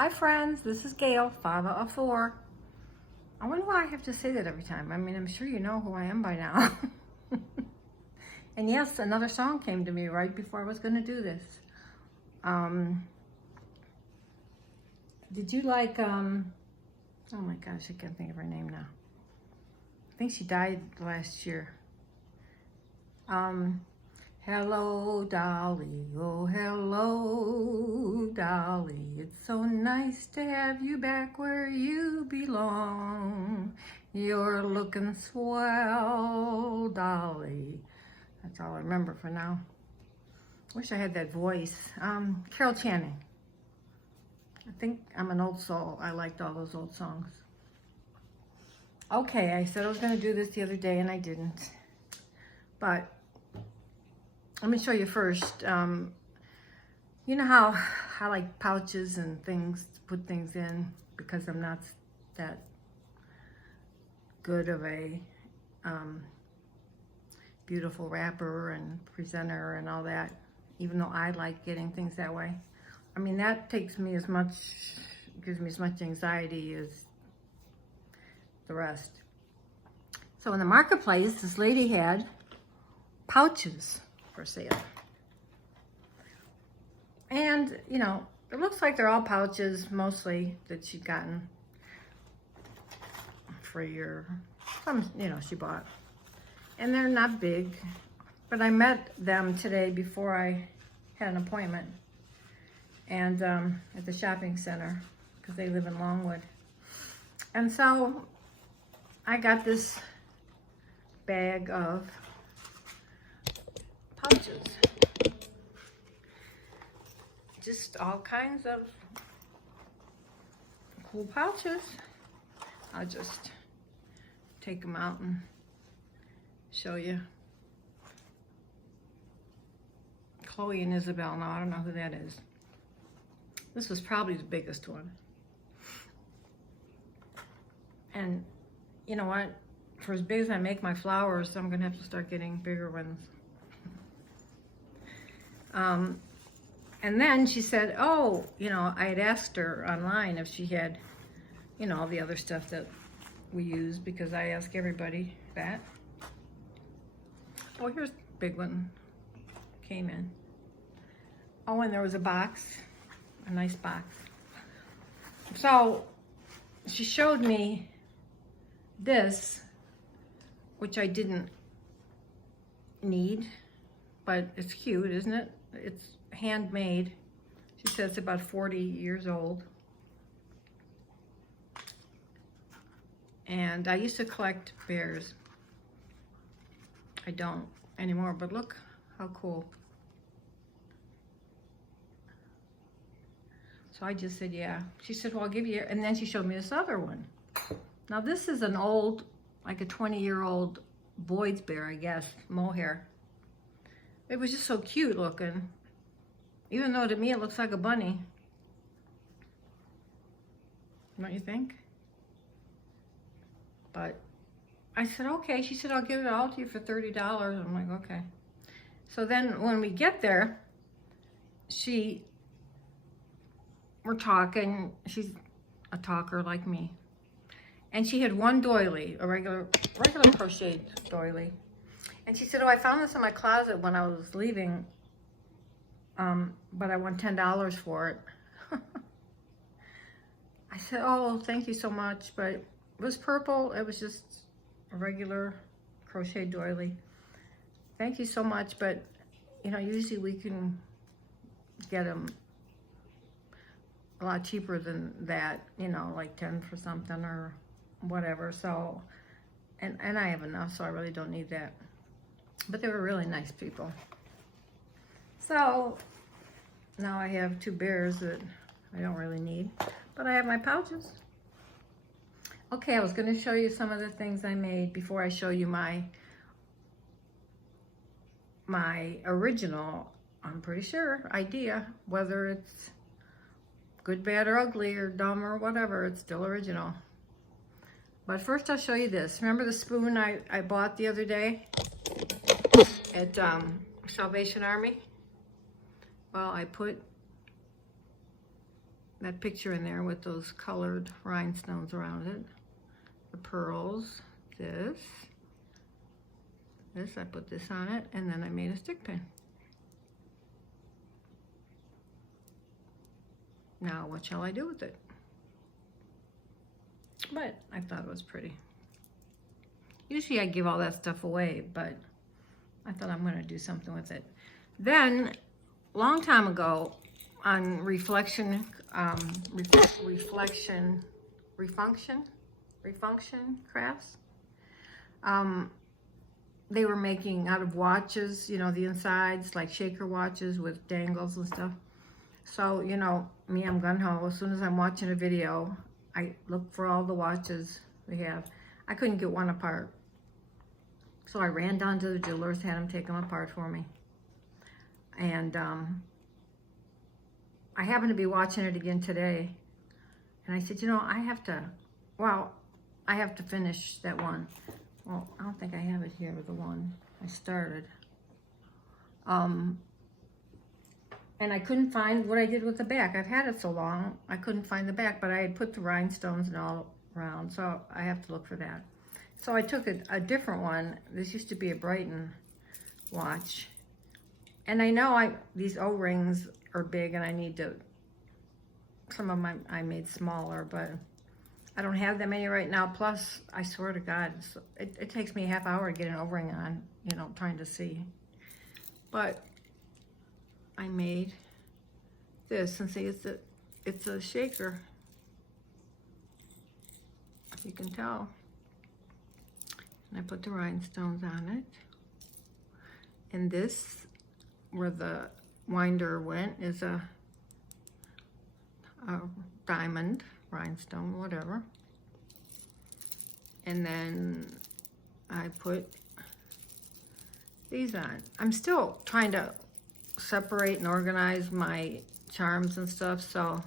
Hi friends, this is Gail, 5 out of 4. I wonder why I have to say that every time. I mean, I'm sure you know who I am by now. And yes, another song came to me right before I was going to do this. Did you like, oh my gosh, I can't think of her name now. I think she died last year. Hello, Dolly, oh, hello, Dolly. It's so nice to have you back where you belong. You're looking swell, Dolly. That's all I remember for now. Wish I had that voice. Carol Channing. I think I'm an old soul. I liked all those old songs. Okay, I said I was going to do this the other day and I didn't. But let me show you first. You know how I like pouches and things to put things in because I'm not that good of a beautiful rapper and presenter and all that, even though I like getting things that way. I mean, that takes me as much, gives me as much anxiety as the rest. So in the marketplace, this lady had pouches for sale. And, you know, it looks like they're all pouches, mostly, that she'd gotten for some, you know, she bought. And they're not big, but I met them today before I had an appointment. And at the shopping center, because they live in Longwood. And so I got this bag of pouches. Just all kinds of cool pouches. I'll just take them out and show you. Chloe and Isabel. Now, I don't know who that is. This was probably the biggest one. And you know what? For as big as I make my flowers, I'm going to have to start getting bigger ones. And then she said, oh, you know, I had asked her online if she had, you know, all the other stuff that we use, because I ask everybody that. Oh, here's a big one. Came in. Oh, and there was a box, a nice box. So she showed me this, which I didn't need, but it's cute, isn't it? It's handmade. She says it's about 40 years old. And I used to collect bears. I don't anymore, but look how cool. So I just said, yeah. She said, well, I'll give you, and then she showed me this other one. Now this is an old, like a 20-year-old Boyd's bear, I guess, mohair. It was just so cute looking. Even though to me it looks like a bunny. Don't you think? But I said, okay. She said, I'll give it all to you for $30. I'm like, okay. So then when we get there, we're talking. She's a talker like me. And she had one doily, a regular crocheted doily. And she said, oh, I found this in my closet when I was leaving, but I want $10 for it. I said, oh, thank you so much, but it was purple. It was just a regular crochet doily. Thank you so much, but, you know, usually we can get them a lot cheaper than that, you know, like 10 for something or whatever. So, and I have enough, so I really don't need that. But they were really nice people. So now I have 2 bears that I don't really need, but I have my pouches. Okay, I was going to show you some of the things I made before I show you my original, I'm pretty sure, idea. Whether it's good, bad, or ugly, or dumb, or whatever, it's still original. But first I'll show you this. Remember the spoon I bought the other day at Salvation Army? Well, I put that picture in there with those colored rhinestones around it. The pearls, this, I put this on it, and then I made a stick pin. Now, what shall I do with it? But I thought it was pretty. Usually I give all that stuff away, but I thought I'm gonna do something with it. Then, long time ago, on Refunction Crafts, they were making out of watches, you know, the insides, like shaker watches with dangles and stuff. So, you know, me, I'm gung-ho. As soon as I'm watching a video, I look for all the watches we have. I couldn't get one apart. So I ran down to the jewelers, had them take them apart for me. And I happened to be watching it again today. And I said, you know, I have to finish that one. Well, I don't think I have it here, the one I started. And I couldn't find what I did with the back. I've had it so long, I couldn't find the back, but I had put the rhinestones and all around, so I have to look for that. So I took a different one. This used to be a Brighton watch. And I know these O-rings are big and I need to, some of them I made smaller, but I don't have that many right now. Plus, I swear to God, it takes me a half hour to get an O-ring on, you know, trying to see. But I made this, and see, it's a shaker, if you can tell. And I put the rhinestones on it. And this, where the winder went, is a diamond rhinestone, whatever. And then I put these on. I'm still trying to separate and organize my charms and stuff, so,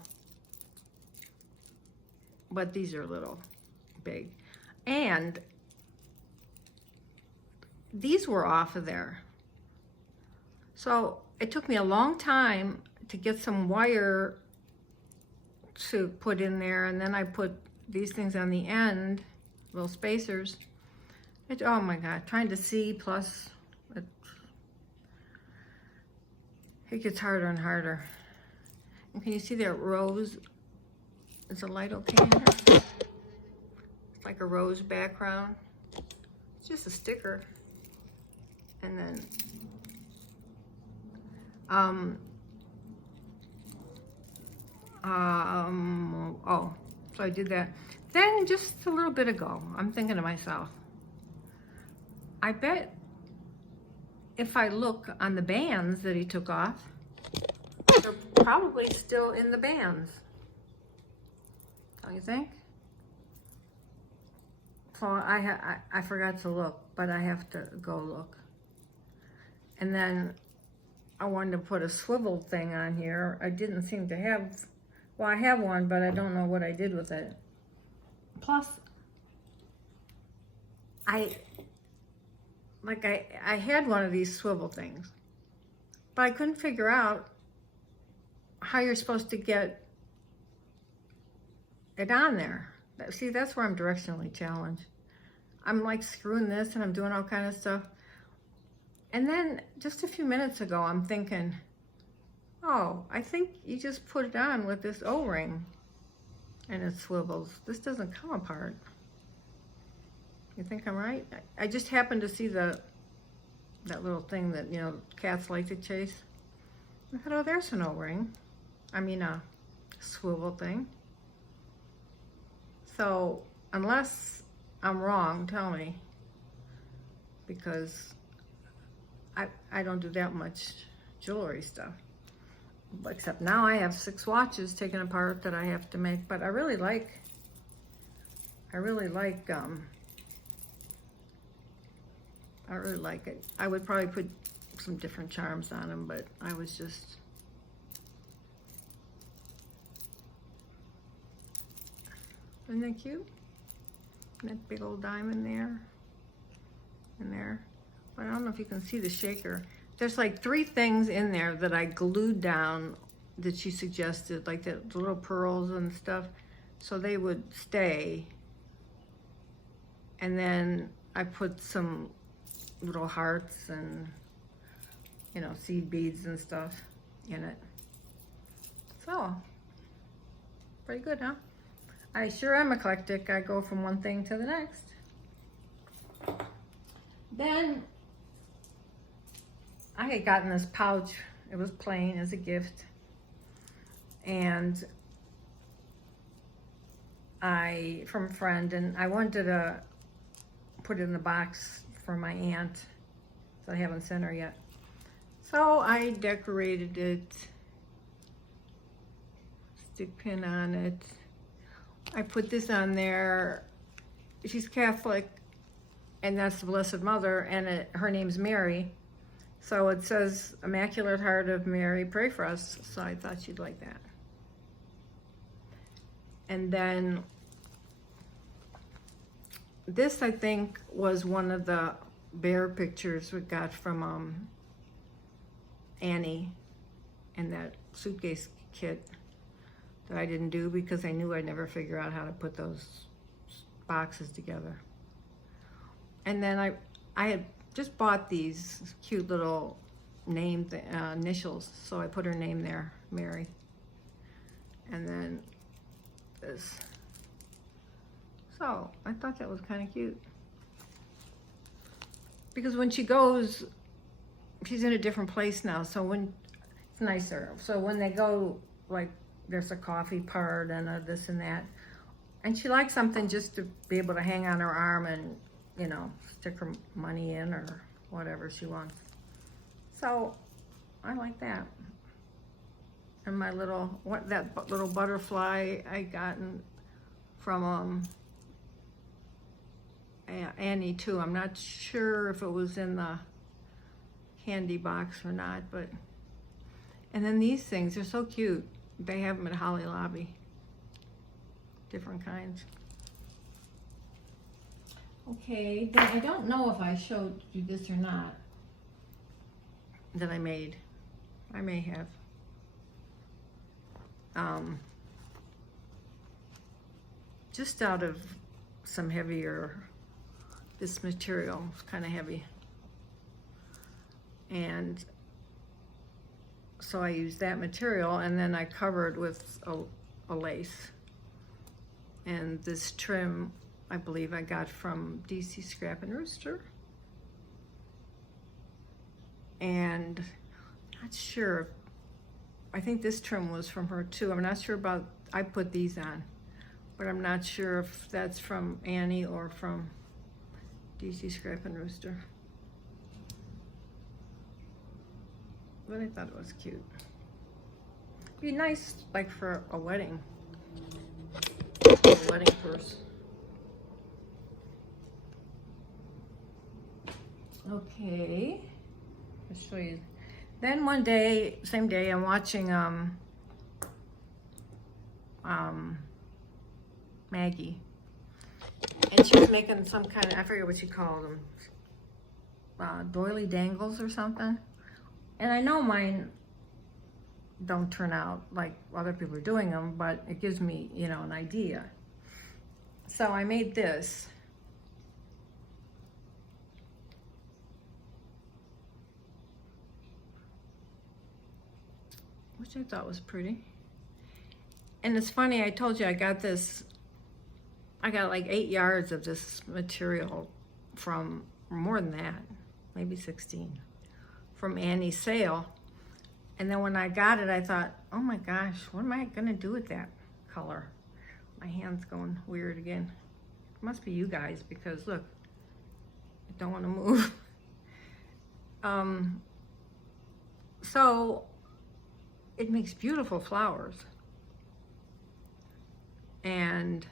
but these are a little big. And these were off of there. So it took me a long time to get some wire to put in there, and then I put these things on the end, little spacers. Oh my God, trying to see, plus it gets harder and harder. And can you see that rose? It's a light okay in here? It's like a rose background. It's just a sticker. And then, oh, so I did that. Then just a little bit ago, I'm thinking to myself, I bet if I look on the bands that he took off, they're probably still in the bands. Don't you think? So I forgot to look, but I have to go look. And then I wanted to put a swivel thing on here. I didn't seem to have, well, I have one, but I don't know what I did with it. Plus, I had one of these swivel things, but I couldn't figure out how you're supposed to get it on there. See, that's where I'm directionally challenged. I'm like screwing this and I'm doing all kind of stuff. And then just a few minutes ago, I'm thinking, oh, I think you just put it on with this O-ring and it swivels. This doesn't come apart. You think I'm right? I just happened to see that little thing that, you know, cats like to chase. I thought, oh, there's an O-ring. I mean, a swivel thing. So, unless I'm wrong, tell me. Because I don't do that much jewelry stuff. Except now I have 6 watches taken apart that I have to make. But I really like it. I would probably put some different charms on them, but I was just... Isn't that cute? That big old diamond there and there. But I don't know if you can see the shaker. There's like 3 things in there that I glued down that she suggested, like the little pearls and stuff, so they would stay. And then I put some little hearts and, you know, seed beads and stuff in it. So, pretty good, huh? I sure am eclectic. I go from one thing to the next. Then I had gotten this pouch. It was plain as a gift. And from a friend, and I wanted to put it in the box for my aunt, so I haven't sent her yet. So I decorated it, stick pin on it. I put this on there. She's Catholic, and that's the Blessed Mother, and her name's Mary. So it says, Immaculate Heart of Mary, pray for us. So I thought she'd like that. And then this, I think, was one of the bear pictures we got from Annie and that suitcase kit that I didn't do because I knew I'd never figure out how to put those boxes together. And then I had just bought these cute little initials, so I put her name there, Mary. And then this. So I thought that was kind of cute. Because when she goes, she's in a different place now, so it's nicer. So when they go, like, there's a coffee part and a this and that. And she likes something just to be able to hang on her arm and, you know, stick her money in or whatever she wants. So I like that. And my little, that little butterfly I gotten from Annie too. I'm not sure if it was in the candy box or not, but, and then these things are so cute. They have them at Holly Lobby, different kinds. Okay, then I don't know if I showed you this or not that I made. I may have. Just out of some heavier, this material is kind of heavy. And so I used that material, and then I covered with a lace. And this trim, I believe I got from DC Scrap and Rooster. And not sure, I think this trim was from her too. I'm not sure about, I put these on, but I'm not sure if that's from Annie or from DC Scrap and Rooster. But I thought it was cute. Be nice, like, for a wedding. A wedding purse. Okay. I'll show you. Then one day, same day, I'm watching Maggie. And she was making some kind of, I forget what she called them, doily dangles or something. And I know mine don't turn out like other people are doing them, but it gives me, you know, an idea. So I made this. Which I thought was pretty. And it's funny, I told you I got this, I got like 8 yards of this material from, more than that, maybe 16. From Annie's sale. And then when I got it, I thought, oh my gosh, what am I gonna do with that color? My hand's going weird again. It must be you guys, because look, I don't wanna move. So it makes beautiful flowers. And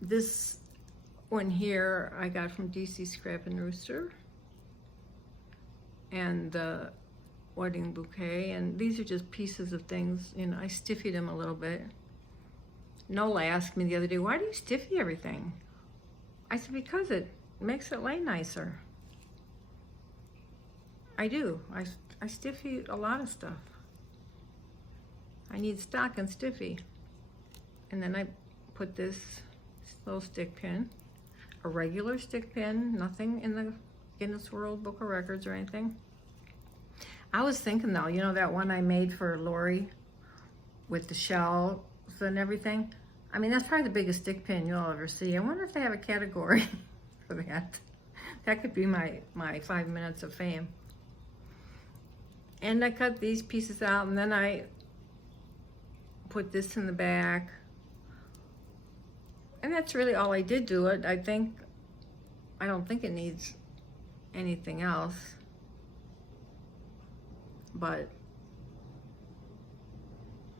this one here I got from DC Scrap and Rooster, and the wedding bouquet, and these are just pieces of things, you know, I stiffied them a little bit. Nola asked me the other day, why do you stiffy everything? I said, because it makes it lay nicer. I do. I stiffy a lot of stuff. I need stock and stiffy. And then I put this little stick pin, a regular stick pin, nothing in the Guinness World Book of Records or anything. I was thinking though, you know that one I made for Lori with the shells and everything? I mean, that's probably the biggest stick pin you'll ever see. I wonder if they have a category for that. That could be my 5 minutes of fame. And I cut these pieces out, and then I put this in the back. And that's really all I did do it. I don't think it needs anything else. But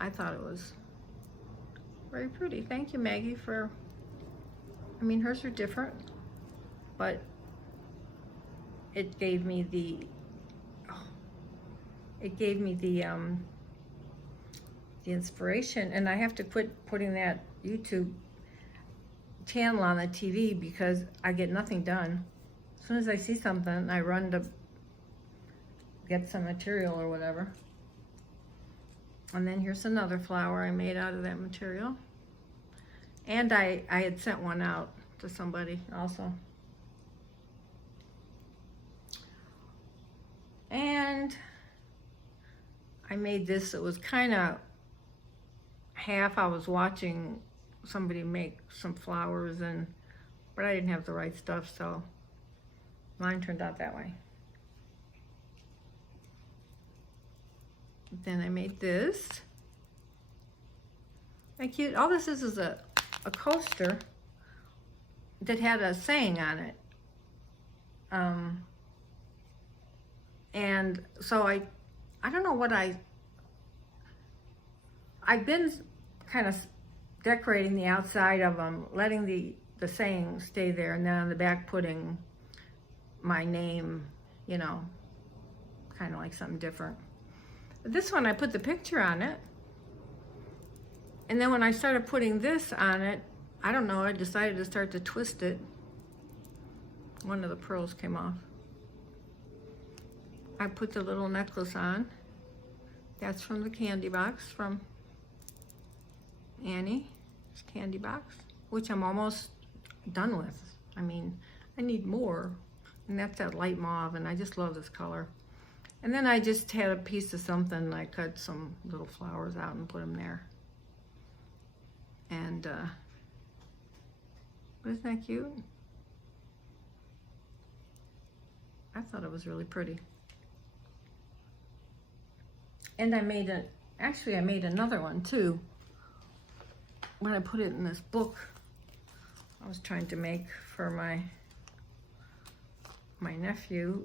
I thought it was very pretty. Thank you, Maggie, for, I mean, hers are different, but it gave me the inspiration. And I have to quit putting that YouTube channel on the TV because I get nothing done. As soon as I see something, I run to get some material or whatever. And then here's another flower I made out of that material. And I had sent one out to somebody also. And I made this, it was kind of half. I was watching somebody make some flowers, but I didn't have the right stuff, so mine turned out that way. Then I made this. How cute. All this is a coaster that had a saying on it. And so I don't know what I've been kind of decorating the outside of them, letting the saying stay there, and then on the back putting my name, you know, kind of like something different. This one, I put the picture on it. And then when I started putting this on it, I don't know, I decided to start to twist it. One of the pearls came off. I put the little necklace on. That's from the candy box from Annie. It's candy box, which I'm almost done with. I mean, I need more. And that's that light mauve, and I just love this color. And then I just had a piece of something. I cut some little flowers out and put them there. And isn't that cute? I thought it was really pretty. And I made actually I made another one too. When I put it in this book, I was trying to make for my nephew.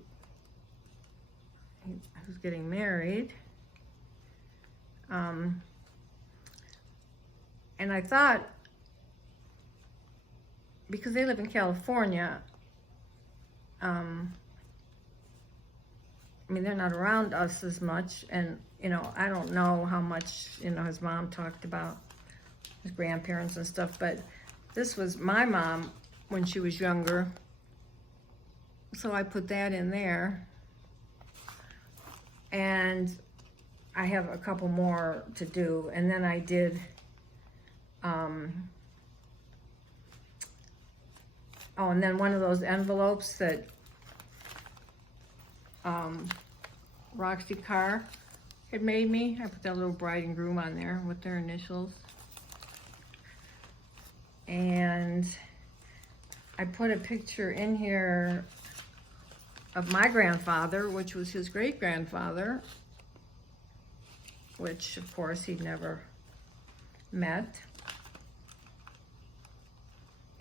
Who's getting married. And I thought, because they live in California, I mean, they're not around us as much, and, you know, I don't know how much, you know, his mom talked about his grandparents and stuff, but this was my mom when she was younger, so I put that in there. And I have a couple more to do. And then I did, oh, and then one of those envelopes that Roxy Carr had made me. I put that little bride and groom on there with their initials. And I put a picture in here of my grandfather, which was his great-grandfather, which of course he'd never met.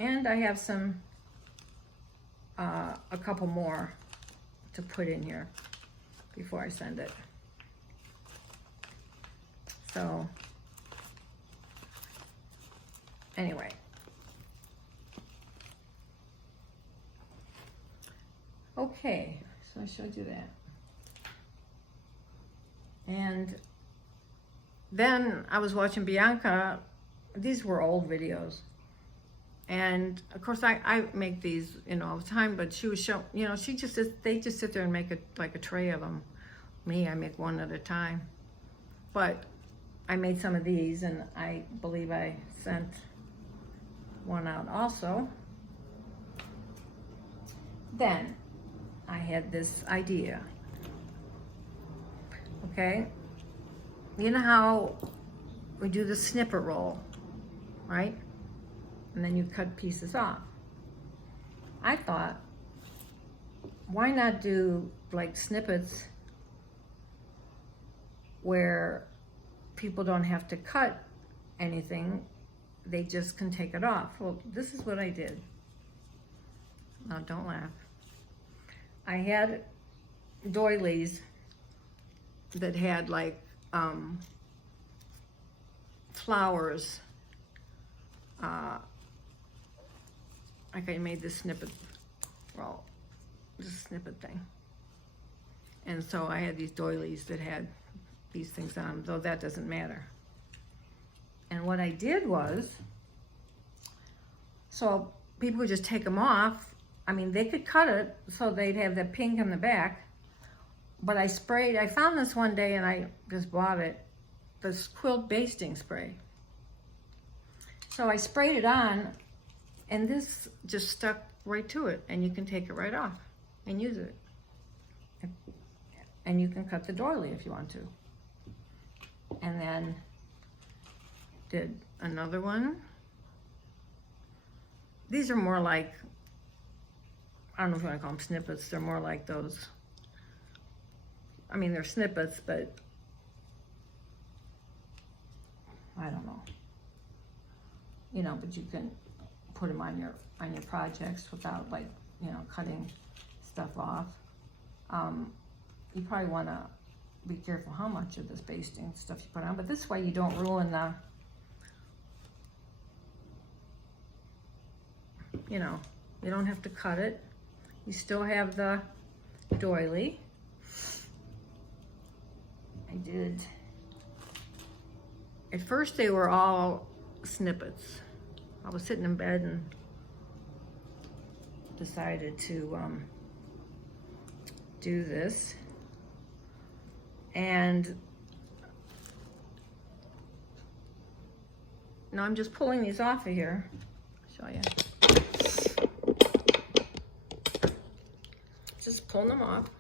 And I have some, a couple more to put in here before I send it. So, anyway. Okay, so I showed you that. And then I was watching Bianca. These were old videos. And of course I make these, you know, all the time, but she was showing, you know, they just sit there and make it like a tray of them. Me, I make one at a time. But I made some of these, and I believe I sent one out also. Then I had this idea. Okay, you know how we do the snippet roll, right? And then you cut pieces off. I thought, why not do like snippets where people don't have to cut anything, they just can take it off. Well, this is what I did. Now, don't laugh. I had doilies that had like flowers. Like I made this snippet, well, this snippet thing. And so I had these doilies that had these things on them, though that doesn't matter. And what I did was, so people would just take them off. I mean, they could cut it so they'd have the pink on the back, but I found this one day and I just bought it, this quilt basting spray. So I sprayed it on, and this just stuck right to it, and you can take it right off and use it. And you can cut the doily if you want to. And then did another one. These are more like, I don't know if you want to call them snippets, they're more like those. I mean, they're snippets, but I don't know. You know, but you can put them on your projects without, like, you know, cutting stuff off. You probably want to be careful how much of this basting stuff you put on, but this way you don't ruin the, you know, you don't have to cut it. You still have the doily. I did, at first they were all snippets. I was sitting in bed and decided to do this. And now I'm just pulling these off of here. I'll show you. Just pulling them off.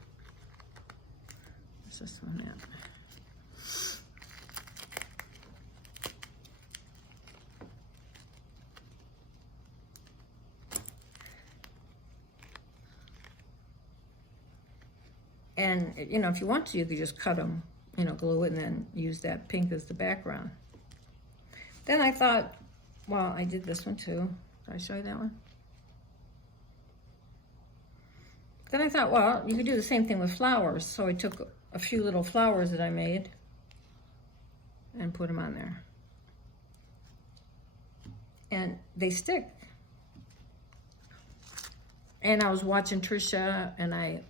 What's this one at? And, you know, if you want to, you could just cut them, you know, glue it, and then use that pink as the background. Then I thought, well, I did this one too. Did I show you that one? Then I thought, well, you could do the same thing with flowers. So I took a few little flowers that I made and put them on there. And they stick. And I was watching Trisha, and I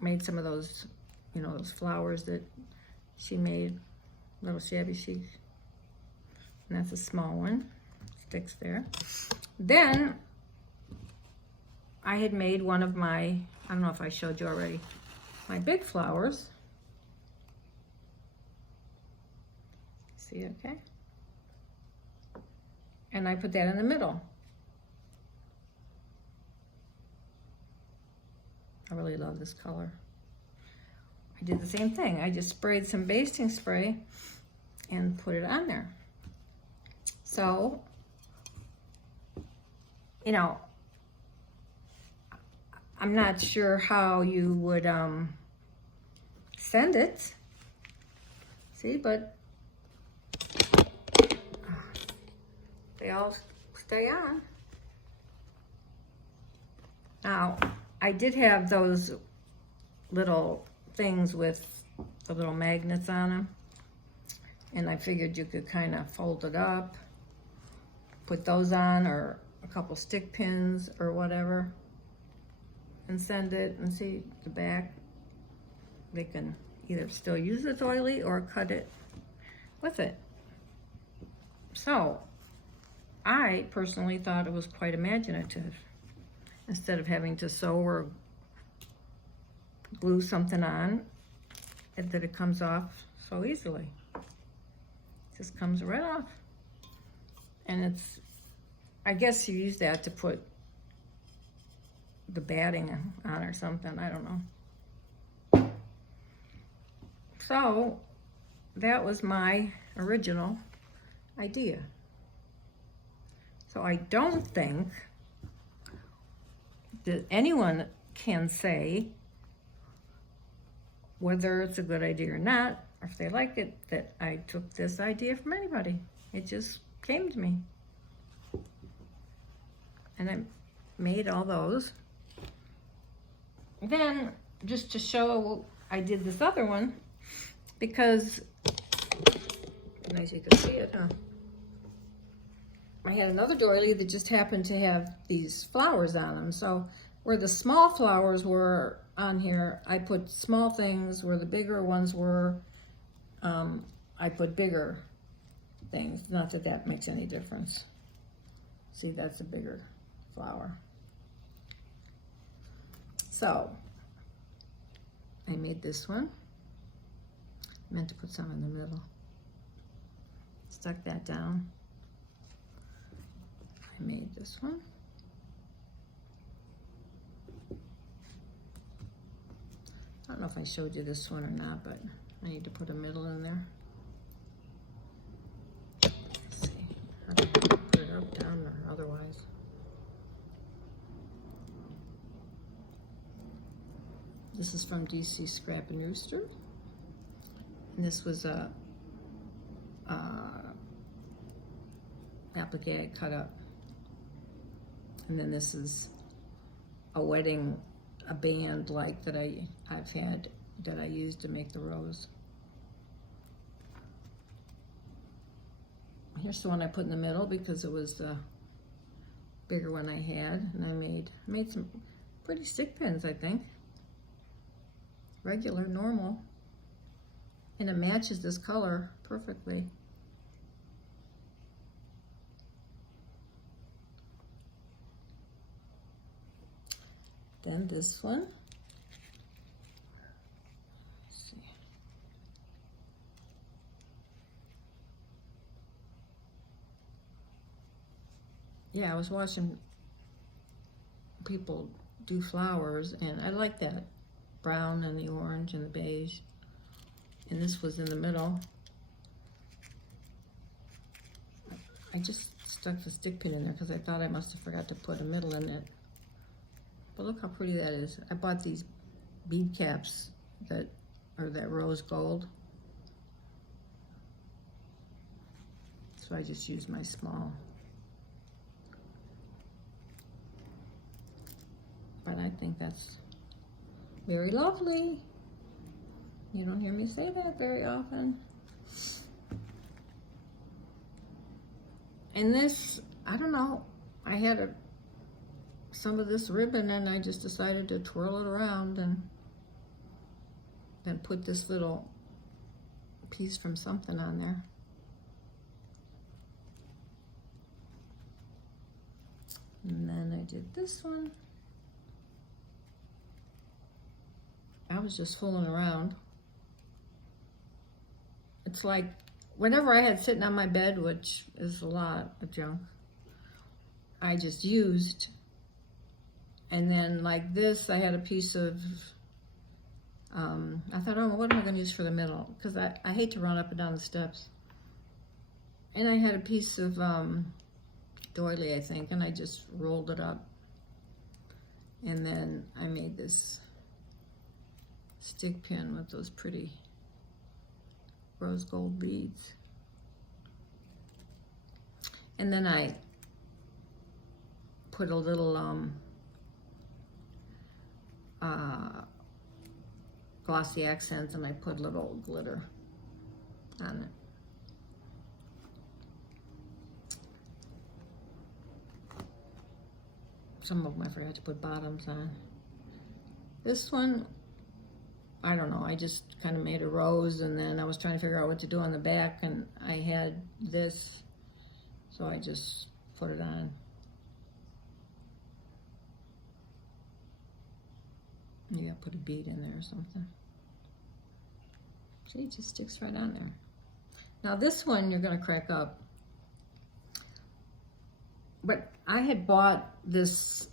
made some of those, you know, those flowers that she made, little shabby chic. And that's a small one, sticks there. Then I had made one of my, I don't know if I showed you already, my big flowers. See, okay? And I put that in the middle. I really love this color. I did the same thing. I just sprayed some basting spray and put it on there. So, you know, I'm not sure how you would send it. See, but they all stay on. Now, I did have those little things with the little magnets on them, and I figured you could kind of fold it up, put those on, or a couple stick pins or whatever, and send it. And see the back, they can either still use the doily or cut it with it. So I personally thought it was quite imaginative. Instead of having to sew or glue something on, that it comes off so easily. Just comes right off. And it's, I guess you use that to put the batting on or something, I don't know. So that was my original idea. So I don't think that anyone can say whether it's a good idea or not, or if they like it, that I took this idea from anybody. It just came to me. And I made all those. Then, just to show, I did this other one because, as you can see it, huh? I had another doily that just happened to have these flowers on them. So where the small flowers were on here, I put small things. Where the bigger ones were, I put bigger things. Not that that makes any difference. See, that's a bigger flower. So I made this one. I meant to put some in the middle. Stuck that down. I made this one. I don't know if I showed you this one or not, but I need to put a middle in there. Let's see. How do I put it up, down, or otherwise? This is from DC Scrap and Rooster. And this was a applique I cut up. And then this is a wedding, a band like that I've had that I used to make the rose. Here's the one I put in the middle because it was the bigger one I had, and I made some pretty stick pins, I think. Regular, normal, and it matches this color perfectly. Then this one. Let's see. Yeah, I was watching people do flowers, and I like that brown and the orange and the beige. And this was in the middle. I just stuck the stick pin in there because I thought I must have forgot to put a middle in it. But look how pretty that is. I bought these bead caps that are that rose gold. So I just used my small. But I think that's very lovely. You don't hear me say that very often. And this, I don't know, I had some of this ribbon and I just decided to twirl it around and then put this little piece from something on there. And then I did this one. I was just fooling around. It's like whenever I had sitting on my bed, which is a lot of junk, I just used. And then like this, I had a piece of, I thought, oh, what am I going to use for the middle? Because I hate to run up and down the steps. And I had a piece of doily, I think, and I just rolled it up. And then I made this stick pin with those pretty rose gold beads. And then I put a little glossy accents, and I put little glitter on it. Some of them I forgot to put bottoms on. This one, I don't know, I just kind of made a rose, and then I was trying to figure out what to do on the back, and I had this, so I just put it on. You gotta put a bead in there or something. See, it just sticks right on there. Now this one you're gonna crack up. But I had bought this,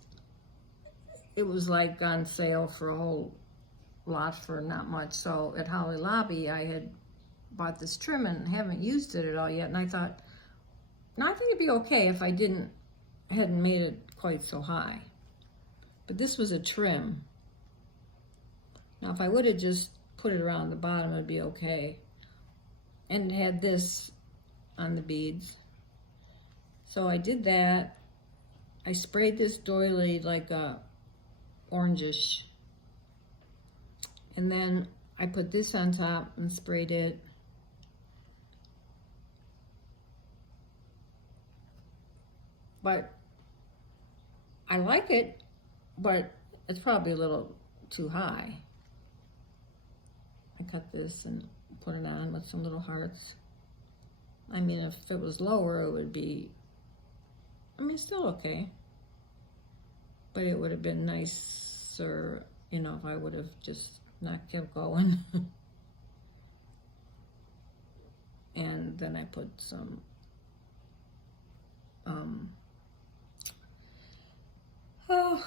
it was like on sale for a whole lot for not much. So at Holly Lobby, I had bought this trim and haven't used it at all yet. And I thought, no, I think it'd be okay if I hadn't made it quite so high. But this was a trim. Now if I would have just put it around the bottom, it'd be okay. And it had this on the beads. So I did that. I sprayed this doily like a orangish. And then I put this on top and sprayed it. But I like it, but it's probably a little too high. I cut this and put it on with some little hearts. I mean, if it was lower, it would be, I mean, still okay. But it would have been nicer, you know, if I would have just not kept going. And then I put some, oh,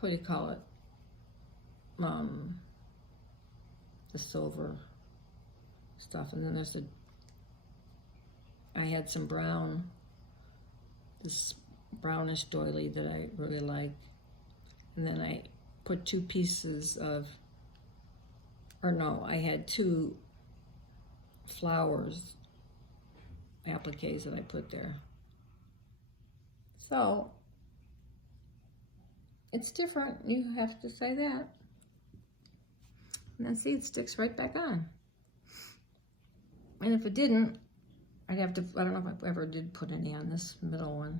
what do you call it? The silver stuff. And then there's I had some brown, this brownish doily that I really like. And then I put 2 pieces of, or no, I had 2 flowers appliques that I put there. So it's different, you have to say that. And then see, it sticks right back on. And if it didn't, I'd have to, I don't know if I ever did put any on this middle one.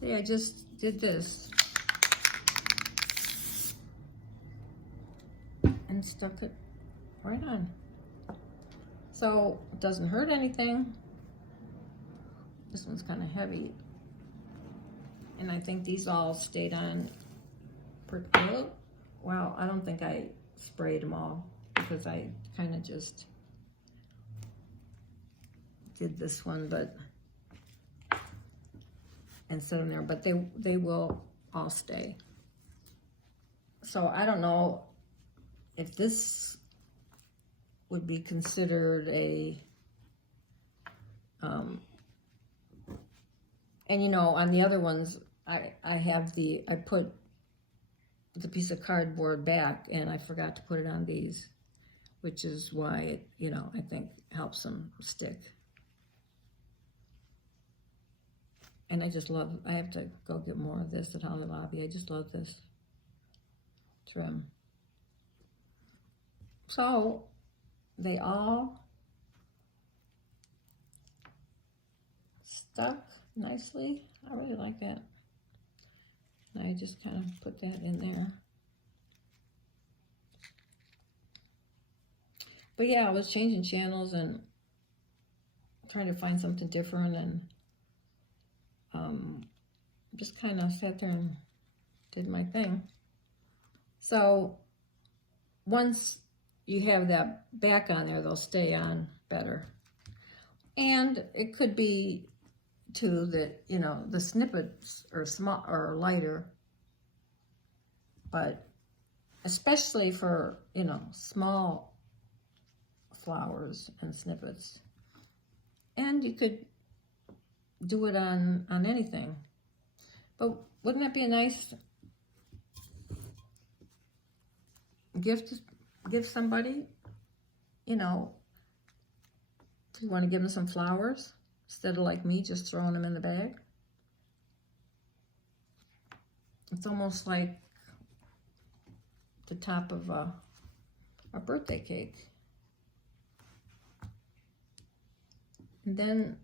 See, I just did this and stuck it right on. So it doesn't hurt anything. This one's kind of heavy. And I think these all stayed on pretty good. Well, I don't think I sprayed them all because I kind of just did this one, but and set them there, but they will all stay. So I don't know if this would be considered a and you know, on the other ones I put the piece of cardboard back and I forgot to put it on these, which is why it, you know, I think helps them stick. And I just love, I have to go get more of this at Holly Lobby. I just love this trim. So they all stuck nicely. I really like that. And I just kind of put that in there. But yeah, I was changing channels and trying to find something different, and just kind of sat there and did my thing. So once you have that back on there, they'll stay on better. And it could be too that, you know, the snippets are small or lighter, but especially for, you know, small flowers and snippets. And you could do it on anything. But wouldn't that be a nice gift to give somebody? You know, if you want to give them some flowers instead of like me just throwing them in the bag. It's almost like the top of a birthday cake. And then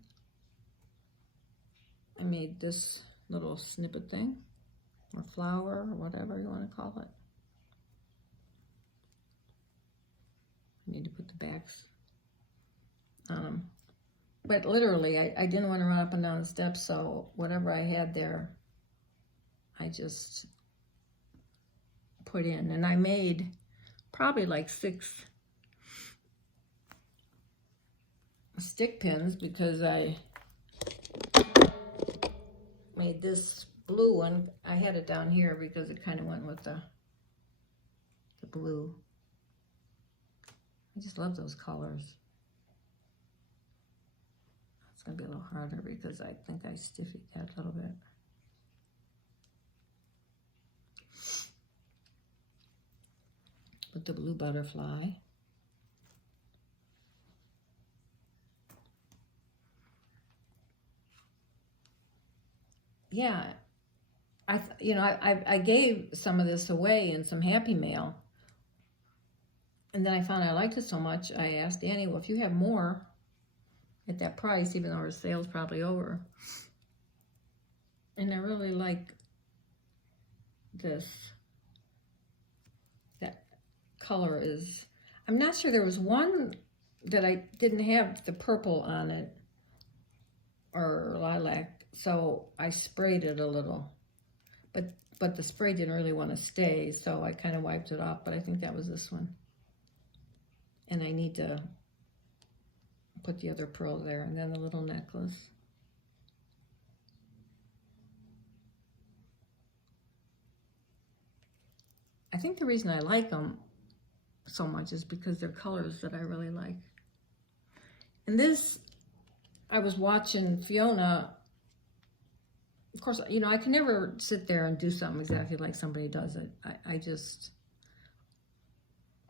I made this little snippet thing, or flower, or whatever you want to call it. I need to put the backs on them. But literally, I didn't want to run up and down the steps, so whatever I had there, I just put in. And I made probably like 6 stick pins because I made this blue one. I had it down here because it kind of went with the blue. I just love those colors. It's gonna be a little harder because I think I stiffied that a little bit. With the blue butterfly. Yeah, I gave some of this away in some Happy Mail. And then I found I liked it so much, I asked Danny, well, if you have more at that price, even though our sale's probably over. And I really like this. That color is, I'm not sure, there was one that I didn't have the purple on it, or lilac, so I sprayed it a little. But the spray didn't really want to stay, so I kind of wiped it off, but I think that was this one. And I need to put the other pearl there, and then the little necklace. I think the reason I like them so much is because they're colors that I really like. And this, I was watching Fiona. Of course, you know, I can never sit there and do something exactly like somebody does it. I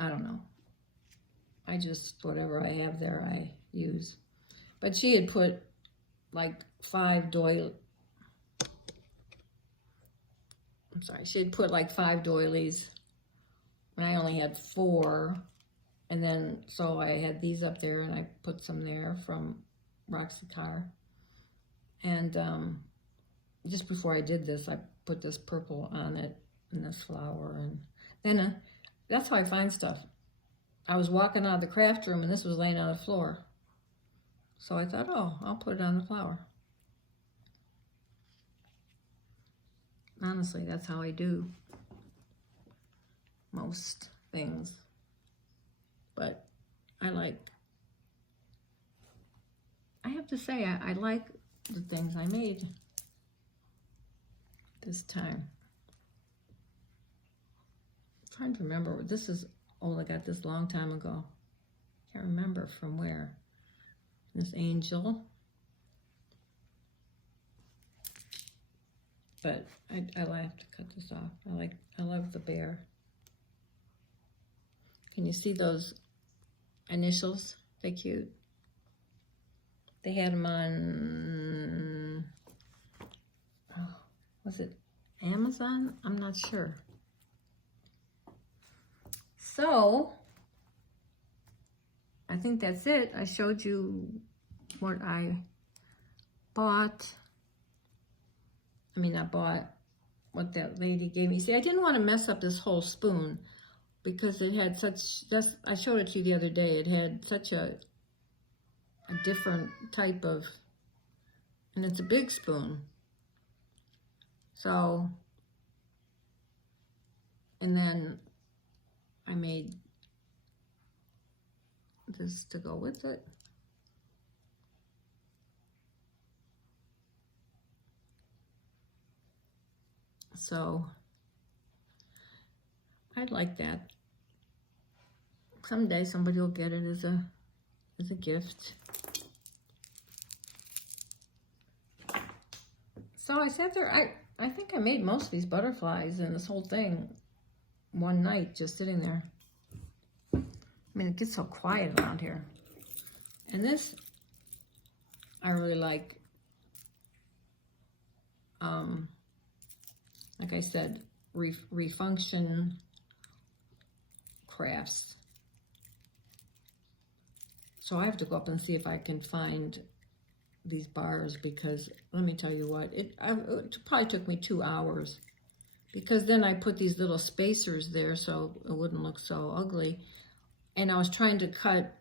don't know. I just, whatever I have there, I use. But she had put like 5 doilies. I'm sorry, she had put like 5 doilies, and I only had 4. And then, so I had these up there, and I put some there from Roxy Carr. And just before I did this, I put this purple on it, and this flower. And then that's how I find stuff. I was walking out of the craft room, and this was laying on the floor. So I thought, oh, I'll put it on the flower. Honestly, that's how I do most things. But I have to say, I like the things I made this time. I'm trying to remember, this is, oh, I got this a long time ago. Can't remember from where. This angel. But I'll have to cut this off. I love the bear. Can you see those initials? They're cute. They had them on, oh, was it Amazon? I'm not sure. So, I think that's it. I showed you what I bought. I mean, I bought what that lady gave me. See, I didn't want to mess up this whole spoon because it had such, I showed it to you the other day. It had such a different type of, and it's a big spoon. So, and then I made this to go with it. So I'd like that. Someday somebody will get it as a gift. So I sat there, I think I made most of these butterflies and this whole thing one night just sitting there. I mean, it gets so quiet around here. And this, I really like I said, Refunction Crafts. So I have to go up and see if I can find these bars, because let me tell you what, it probably took me 2 hours, because then I put these little spacers there so it wouldn't look so ugly. And I was trying to cut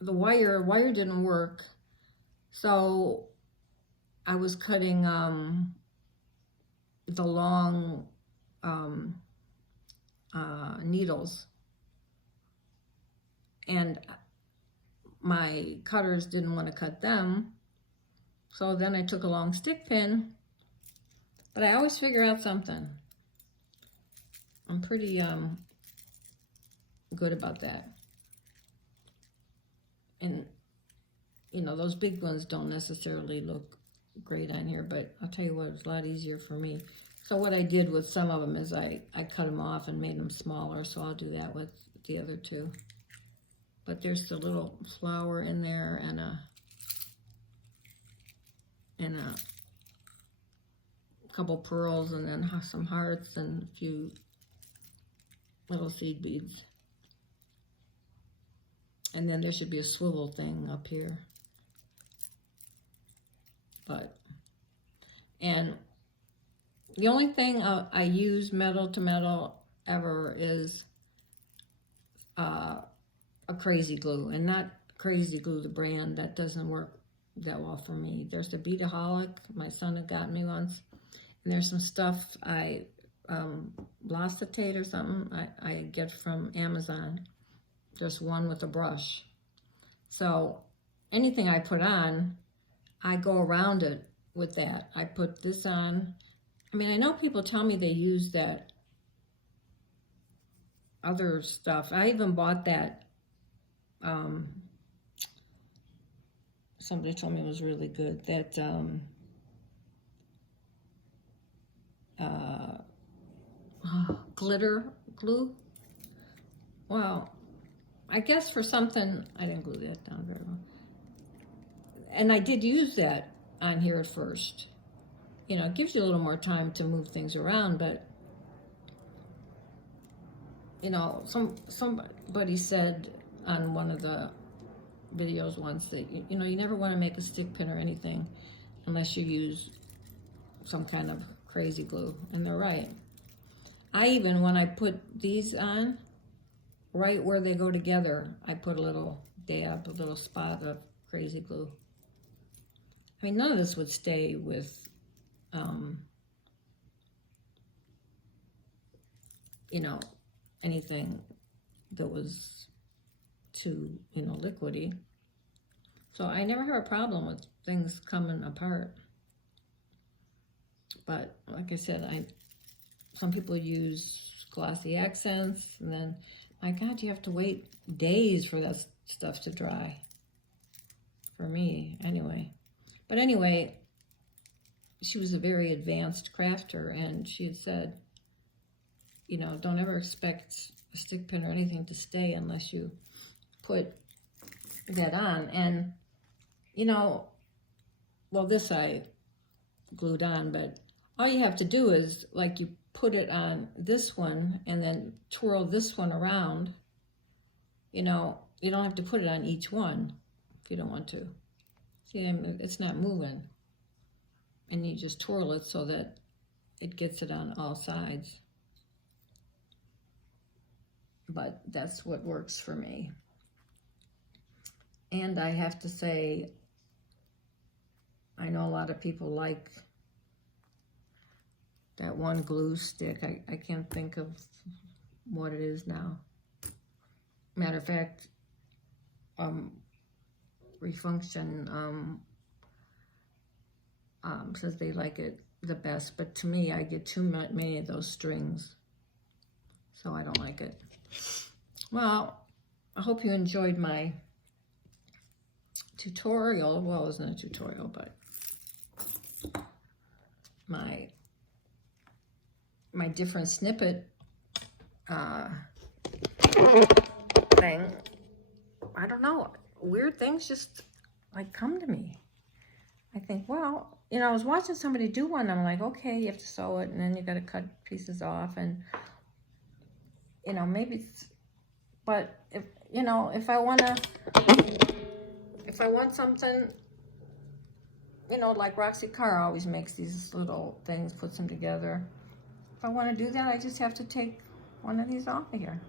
the wire didn't work. So I was cutting the long needles. And my cutters didn't want to cut them. So then I took a long stick pin, but I always figure out something. I'm pretty good about that. And, you know, those big ones don't necessarily look great on here, but I'll tell you what, it's a lot easier for me. So what I did with some of them is I cut them off and made them smaller, so I'll do that with the other two. But there's the little flower in there and a couple pearls, and then some hearts and a few little seed beads. And then there should be a swivel thing up here. And the only thing I use metal to metal ever is a Crazy Glue, and not Crazy Glue the brand. That doesn't work that well for me. There's the Beataholic my son had got me once, and there's some stuff Lostatate or something I get from Amazon. Just one with a brush. So anything I put on, I go around it with that. I put this on. I mean, I know people tell me they use that other stuff. I even bought that. Somebody told me it was really good. That glitter glue. Well, I guess for something, I didn't glue that down very well. And I did use that on here at first. You know, it gives you a little more time to move things around, but, you know, somebody said on one of the videos once that, you know, you never want to make a stick pin or anything unless you use some kind of crazy glue, and they're right. I even, when I put these on, right where they go together, I put a little dab, a little spot of crazy glue. I mean, none of this would stay with, you know, anything that was too, you know, liquidy. So I never have a problem with things coming apart. But like I said, some people use glossy accents, and then, my God, you have to wait days for that stuff to dry. For me, anyway. But anyway, she was a very advanced crafter, and she had said, you know, don't ever expect a stick pin or anything to stay unless you put that on. And, you know, well, this I glued on, but all you have to do is, like, you put it on this one and then twirl this one around. You know, you don't have to put it on each one if you don't want to. See, it's not moving. And you just twirl it so that it gets it on all sides. But that's what works for me. And I have to say, I know a lot of people like that one glue stick. I can't think of what it is now. Matter of fact, Refunction says they like it the best, but to me, I get too many of those strings, so I don't like it. Well, I hope you enjoyed my tutorial. Well, it wasn't a tutorial, but my different snippet thing. I don't know, weird things just like come to me. I think, well, you know, I was watching somebody do one, I'm like, okay, you have to sew it, and then you got to cut pieces off, and, you know, maybe it's, but if, you know, if I want something, you know, like Roxy Carr always makes these little things, puts them together. If I want to do that, I just have to take one of these off of here.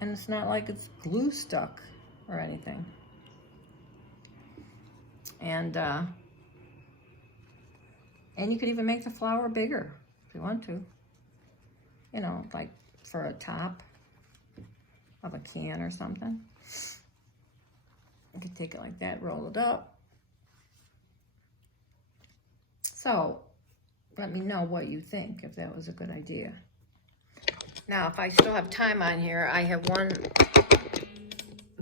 And it's not like it's glue stuck or anything. And you could even make the flower bigger if you want to. You know, like for a top of a can or something. could take it like that, roll it up. So, let me know what you think, if that was a good idea. Now, if I still have time on here, I have one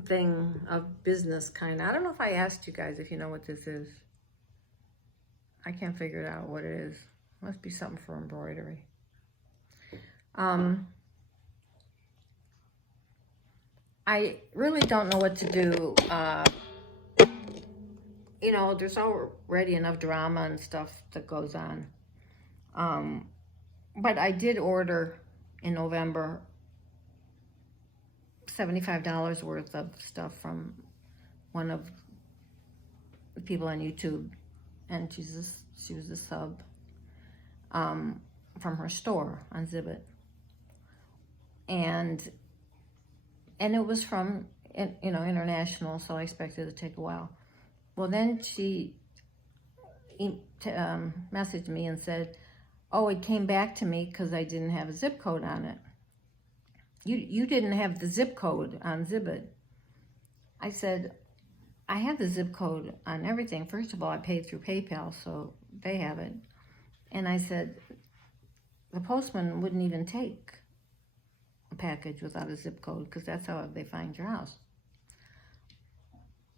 thing of business kind of. I don't know if I asked you guys if you know what this is. I can't figure it out what it is. Must be something for embroidery. I really don't know what to do. You know, there's already enough drama and stuff that goes on. But I did order in November $75 worth of stuff from one of the people on YouTube, and she was a sub from her store on Zibbit, and it was from international, so I expected it to take a while. Well, then she messaged me and said, "Oh, it came back to me because I didn't have a zip code on it. You didn't have the zip code on Zibbit." I said, "I have the zip code on everything. First of all, I paid through PayPal, so they have it." And I said, "The postman wouldn't even take a package without a zip code because that's how they find your house."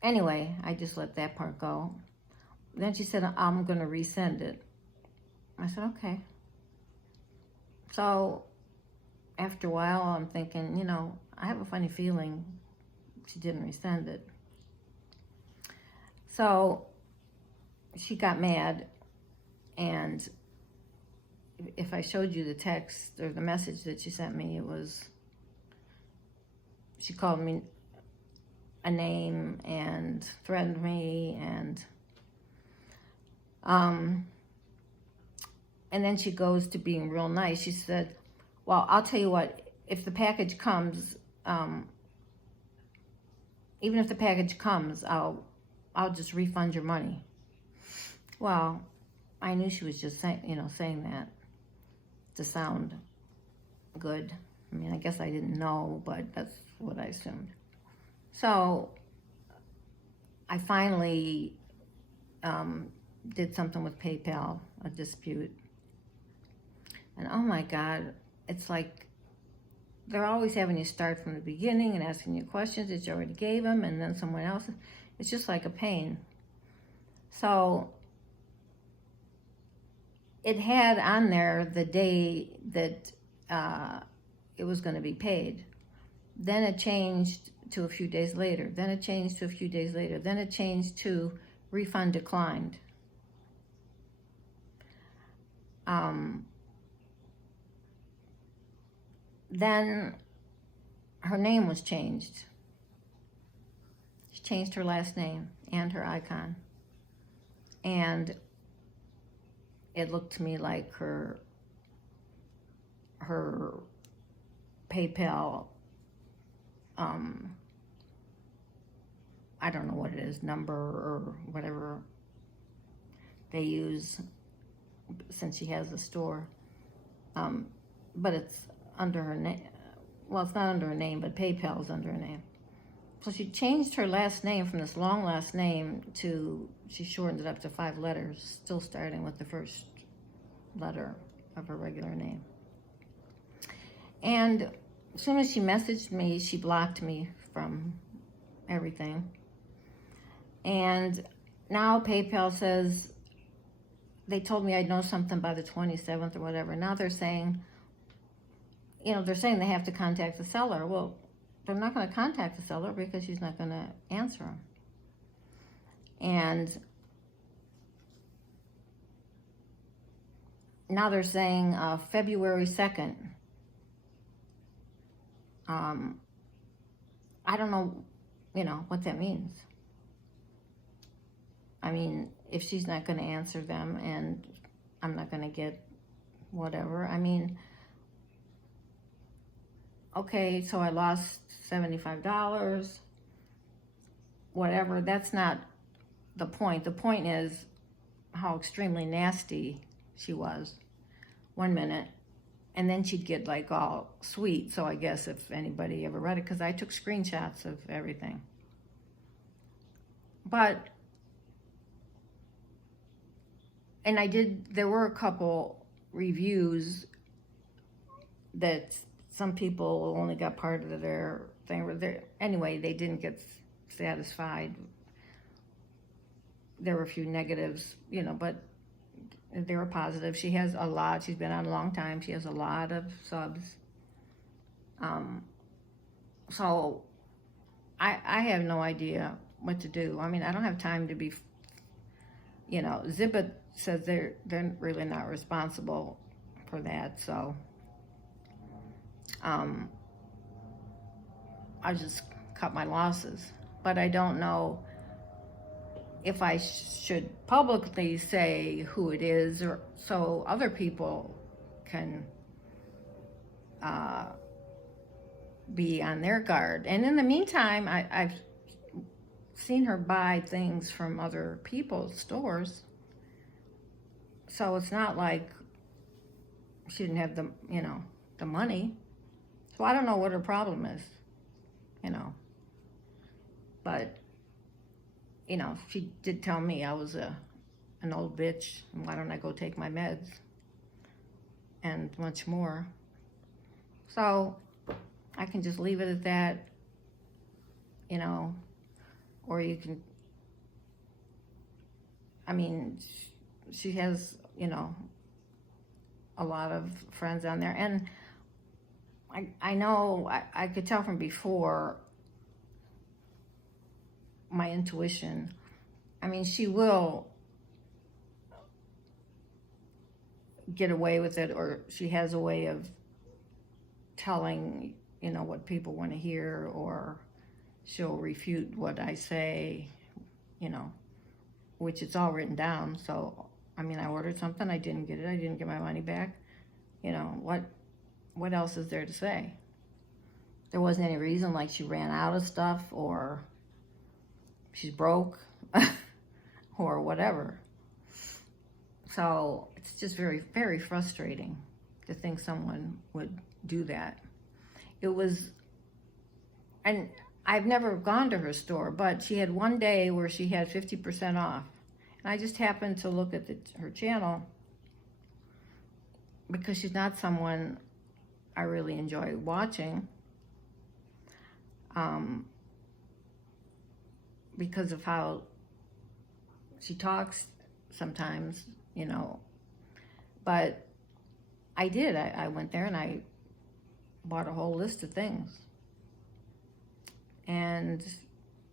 Anyway, I just let that part go. Then she said, "I'm going to resend it." I said, "Okay." So after a while, I'm thinking, I have a funny feeling she didn't resend it. So she got mad, and if I showed you the text or the message that she sent me, she called me a name and threatened me, and then she goes to being real nice. She said, "Well, I'll tell you what, if the package comes, even if the package comes, I'll just refund your money." Well, I knew she was just saying that to sound good. I mean, I guess I didn't know, but that's what I assumed. So I finally did something with PayPal, a dispute. And oh my God, it's like they're always having you start from the beginning and asking you questions that you already gave them, and then someone else. It's just like a pain. So it had on there the day that it was going to be paid. Then it changed to a few days later. Then it changed to a few days later. Then it changed to refund declined. Then her name was changed. She changed her last name and her icon. And it looked to me like her PayPal, I don't know what it is, number or whatever they use since she has the store. But it's under her name. Well, it's not under her name, but PayPal is under her name. So she changed her last name from this long last name to, she shortened it up to 5 letters, still starting with the first letter of her regular name. And as soon as she messaged me, she blocked me from everything. And now PayPal says, they told me I'd know something by the 27th or whatever. Now they're saying, they're saying they have to contact the seller. Well, they're not going to contact the seller because she's not going to answer them. And now they're saying February 2nd. I don't know, what that means. I mean, if she's not going to answer them and I'm not going to get whatever, I mean, okay, so I lost $75, whatever. That's not the point. The point is how extremely nasty she was 1 minute, and then she'd get like all sweet. So I guess if anybody ever read it, because I took screenshots of everything. but, and there were a couple reviews that some people only got part of their thing. Anyway, they didn't get satisfied. There were a few negatives, but they were positive. She has a lot. She's been on a long time. She has a lot of subs. So I have no idea what to do. I mean, I don't have time to be, Zibit says they're really not responsible for that. So I just cut my losses. But I don't know if I should publicly say who it is, or so other people can be on their guard. And in the meantime, I've seen her buy things from other people's stores, so it's not like she didn't have the money. So I don't know what her problem is, but she did tell me I was an old bitch, and why don't I go take my meds, and much more. So I can just leave it at that, or you can, I mean, she has, a lot of friends on there, and I know, I could tell from before, my intuition, I mean, she will get away with it, or she has a way of telling, what people want to hear, or she'll refute what I say, which it's all written down. So, I mean, I ordered something, I didn't get it, I didn't get my money back. What else is there to say? There wasn't any reason like she ran out of stuff, or she's broke, or whatever. So it's just very, very frustrating to think someone would do that. It was, and I've never gone to her store, but she had one day where she had 50% off. And I just happened to look at her channel, because she's not someone I really enjoy watching, because of how she talks sometimes, but I did. I went there and I bought a whole list of things, and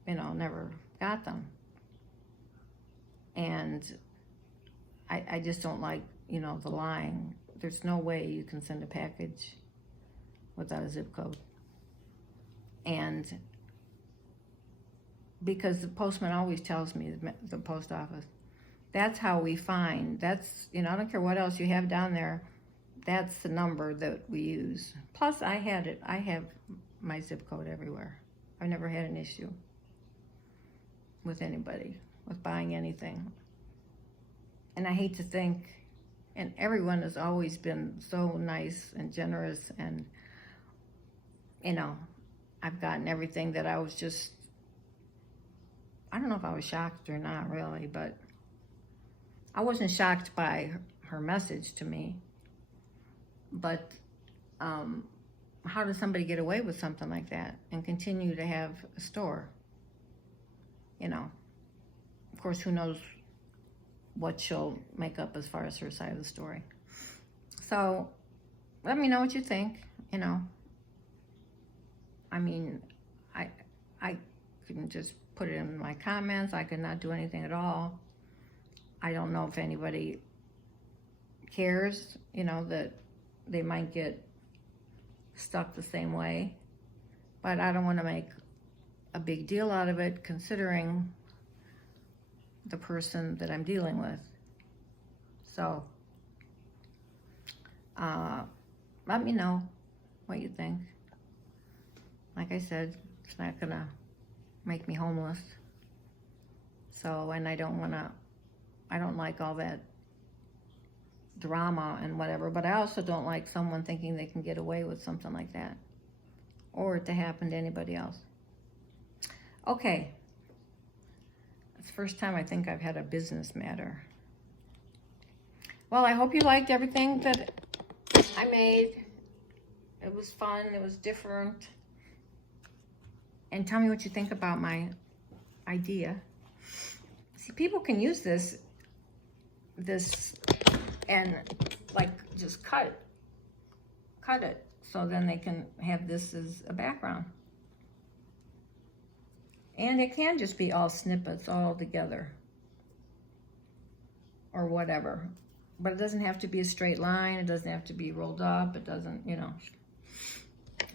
never got them. And I just don't like, the lying. There's no way you can send a package without a zip code. And because the postman always tells me, the post office, that's how we find, that's, I don't care what else you have down there, that's the number that we use. Plus, I have my zip code everywhere. I've never had an issue with anybody, with buying anything. And I hate to think, and everyone has always been so nice and generous, and, I've gotten everything that I was just, I don't know if I was shocked or not really, but I wasn't shocked by her message to me. But how does somebody get away with something like that and continue to have a store? Of course, who knows what she'll make up as far as her side of the story. So let me know what you think. I mean, I can just put it in my comments. I could not do anything at all. I don't know if anybody cares, that they might get stuck the same way. But I don't want to make a big deal out of it, considering the person that I'm dealing with. So, let me know what you think. Like I said, it's not gonna make me homeless. So, and I don't like all that drama and whatever, but I also don't like someone thinking they can get away with something like that, or it to happen to anybody else. Okay, first time I think I've had a business matter. Well, I hope you liked everything that I made. It was fun. It was different. And tell me what you think about my idea. See, people can use this and like just cut it. So then they can have this as a background. And it can just be all snippets all together or whatever. But it doesn't have to be a straight line. It doesn't have to be rolled up. It doesn't, you know.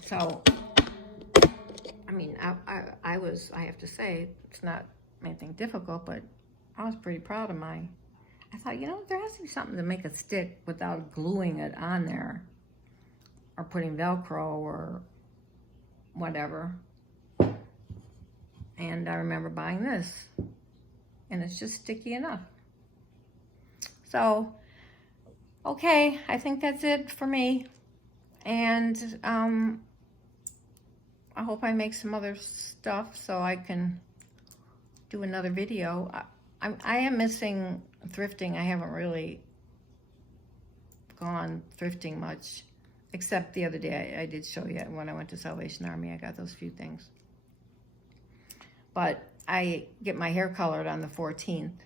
So, I mean, I have to say, it's not anything difficult, but I was pretty proud of I thought, you know, there has to be something to make it stick without gluing it on there or putting Velcro or whatever. And I remember buying this, and it's just sticky enough. So, okay, I think that's it for me. And I hope I make some other stuff so I can do another video. I am missing thrifting. I haven't really gone thrifting much, except the other day I did show you when I went to Salvation Army. I got those few things. But I get my hair colored on the 14th,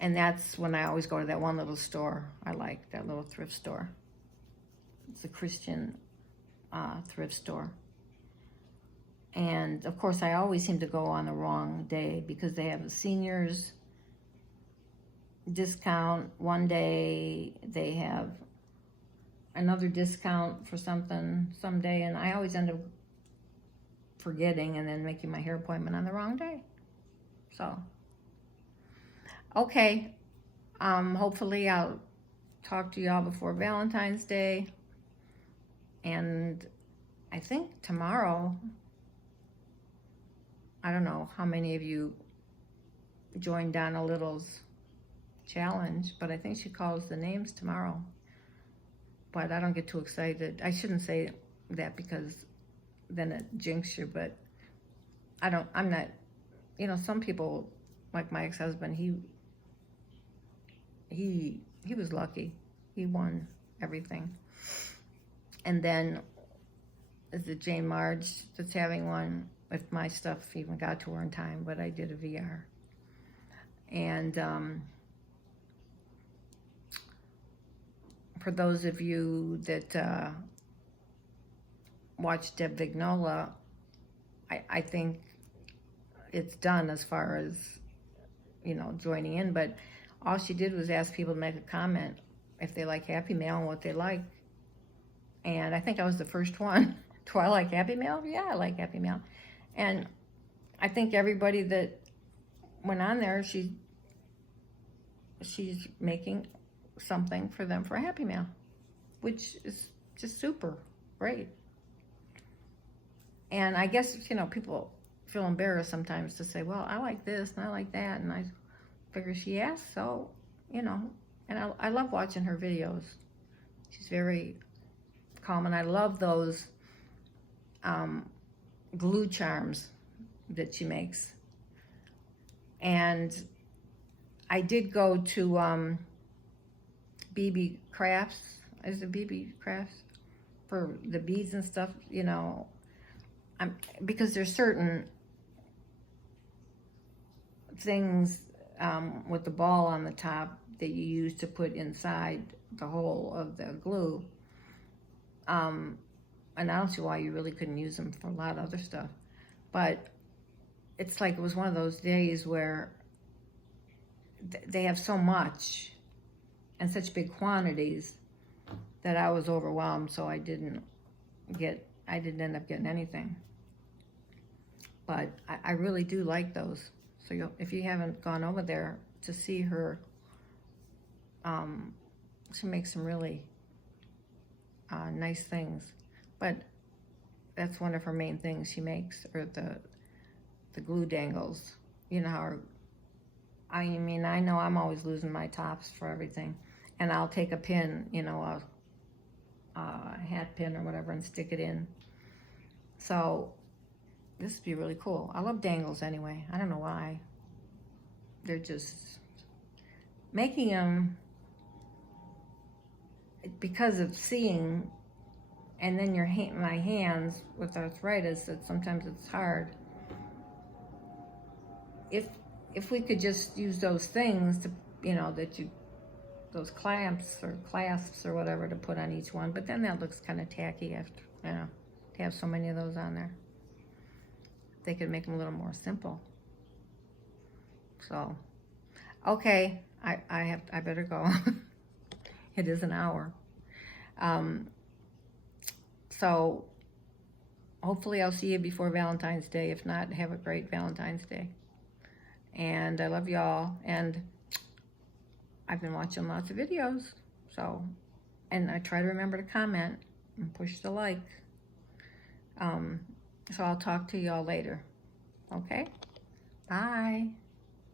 and that's when I always go to that one little store I like, that little thrift store. It's a Christian thrift store. And of course, I always seem to go on the wrong day because they have a seniors discount one day, they have another discount for something someday, and I always end up forgetting and then making my hair appointment on the wrong day. So, okay, hopefully I'll talk to y'all before Valentine's Day, and I think tomorrow, I don't know how many of you joined Donna Little's challenge, but I think she calls the names tomorrow. But I don't get too excited. I shouldn't say that because then it jinxes you, but I'm not, you know, some people, like my ex-husband, he was lucky. He won everything. And then is it Jane Marge that's having one? If my stuff even got to her in time, but I did a VR. And for those of you that watch Deb Vignola, I think it's done as far as, you know, joining in, but all she did was ask people to make a comment if they like Happy Mail and what they like. And I think I was the first one. Do I like Happy Mail? Yeah, I like Happy Mail. And I think everybody that went on there, she's making something for them for Happy Mail, which is just super great. And I guess, you know, people feel embarrassed sometimes to say, well, I like this and I like that. And I figure she asked, so, you know, and I love watching her videos. She's very calm, and I love those glue charms that she makes. And I did go to BB Crafts. Is it BB Crafts? For the beads and stuff, you know. Because there's certain things with the ball on the top that you use to put inside the hole of the glue. And I don't see why you really couldn't use them for a lot of other stuff. But it's like it was one of those days where they have so much and such big quantities that I was overwhelmed, so I didn't end up getting anything. But I really do like those. So if you haven't gone over there to see her, she makes some really nice things. But that's one of her main things she makes, or the glue dangles. You know how I know I'm always losing my tops for everything. And I'll take a pin, you know, a hat pin or whatever, and stick it in. So this would be really cool. I love dangles anyway. I don't know why. they're just making them because of seeing, and then my hands with arthritis, that sometimes it's hard. If we could just use those things to, those clamps or clasps or whatever to put on each one, but then that looks kind of tacky after, to have so many of those on there. They could make them a little more simple. So, okay, I better go. It is an hour. So hopefully I'll see you before Valentine's Day. If not, have a great Valentine's Day. And I love y'all. And I've been watching lots of videos. So, and I try to remember to comment and push the like. So I'll talk to y'all later. Okay? Bye.